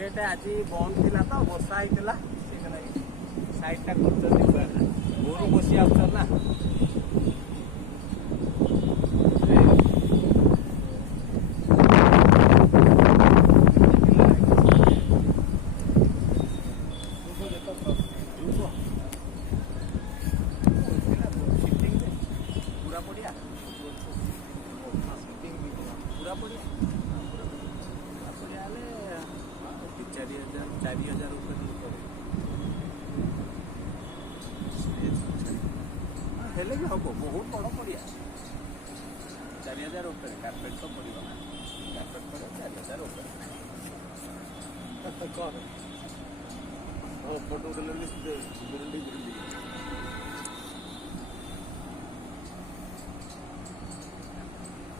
gate आज बंद थिला तो वर्षा होता साइड टा कर गोरु बसी आसर ना पूरा पड़िया पूरा पड़िया चार हजार हेले भी हम बहुत बड़ पड़िया 4000 ऊपर कार्पेट तो पड़ेगा ना कार्पेट पड़े 4000 ऊपर कौन फोटो बिल्डिंग